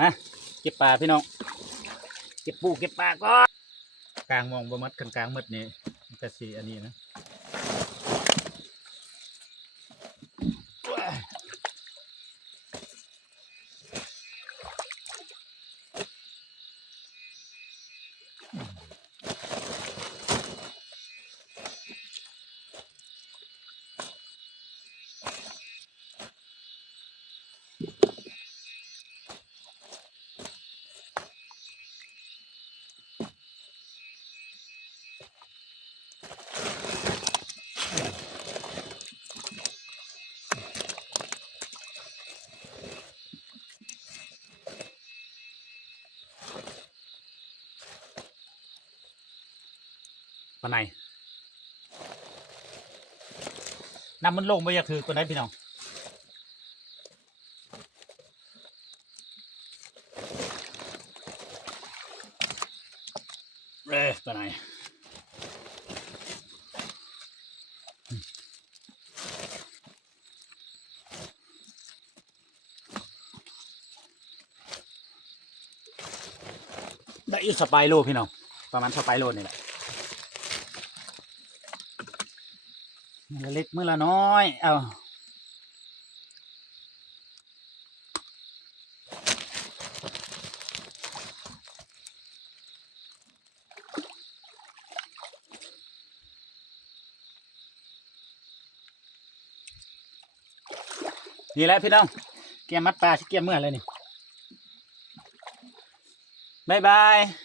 ฮะเก็บปลาพี่น้องเก็บปูเก็บปลาก่อนกลางมองบ่มัดกลางมืดนี่มันก็สีอันนี้นะปลาไหนน้ำมันลงไปอยากถือตัวไหนพี่น้องปลาไหนได้อยู่สไปโลพี่น้องประมาณสไปโลนี่แหละมือละเล็กมือละน้อยเอานี่แหละพี่น้องแกมัดปลาชิเกียมเมื่อไรนี่บายบาย